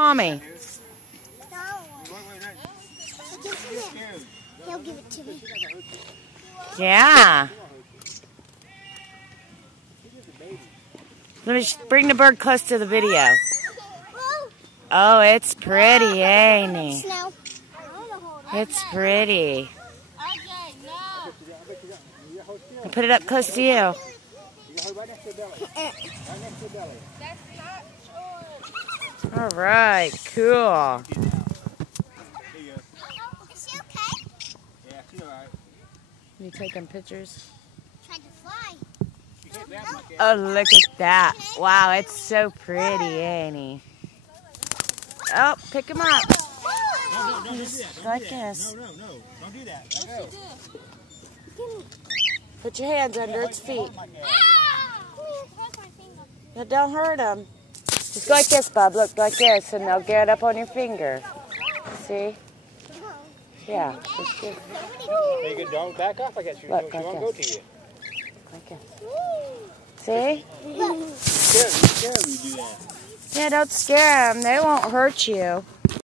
Mommy. He'll give it to me. Yeah. Let me bring the bird close to the video. Oh, it's pretty, ain't it? It's pretty. I'll put it up close to you. All right, cool. Is she okay? Yeah, she's all right. You taking pictures? Tried to fly. Oh, look at that. Wow, it's so pretty, ain't he? Oh, pick him up. Don't do that. Like this. No. Don't do that. Let go. Put your hands under its feet. Yeah, don't hurt them. Just go like this, Bub. Look like this, and they'll get up on your finger. See? Yeah. Just give. You can don't back off like that. She won't go to you. Like this. See? Scare them. You do that. Yeah, don't scare them. They won't hurt you.